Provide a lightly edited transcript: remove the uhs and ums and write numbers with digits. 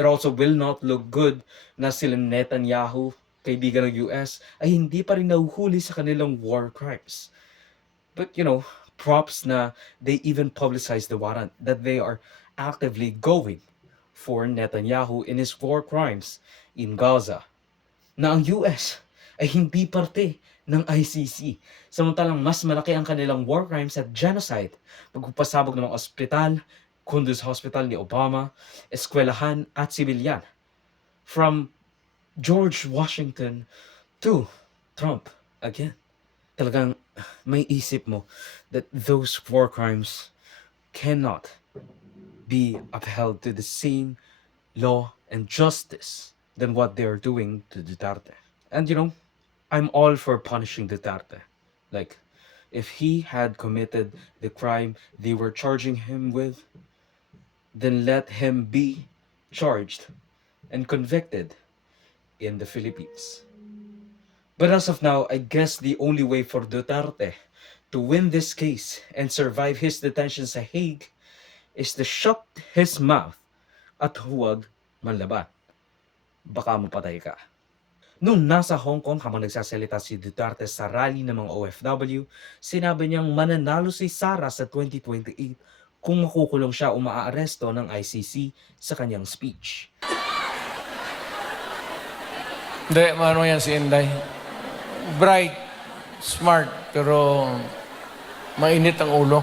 It also will not look good na sila Netanyahu, kaibigan ng US, ay hindi pa rin nahuhuli sa kanilang war crimes. But props na they even publicized the warrant that they are actively going for Netanyahu in his war crimes in Gaza, na ang US ay hindi parte ng ICC. Samantalang mas malaki ang kanilang war crimes at genocide. Pagpapasabog ng mga ospital, Kunduz Hospital ni Obama, eskwelahan at sibilyan. From George Washington to Trump again. Talagang may isip mo that those war crimes cannot be upheld to the same law and justice than what they are doing to Duterte. And I'm all for punishing Duterte. Like, if he had committed the crime they were charging him with, then let him be charged and convicted in the Philippines. But as of now, I guess the only way for Duterte to win this case and survive his detention sa Hague is to shut his mouth at huwag manlaban. Baka mapatay ka. Nung nasa Hong Kong habang nagsasalita si Duterte sa rally ng mga OFW, sinabi niyang mananalo si Sara sa 2028 kung makukulong siya o maaaresto ng ICC sa kanyang speech. Hindi, ano yan si Inday. Bright, smart, pero mainit ang ulo.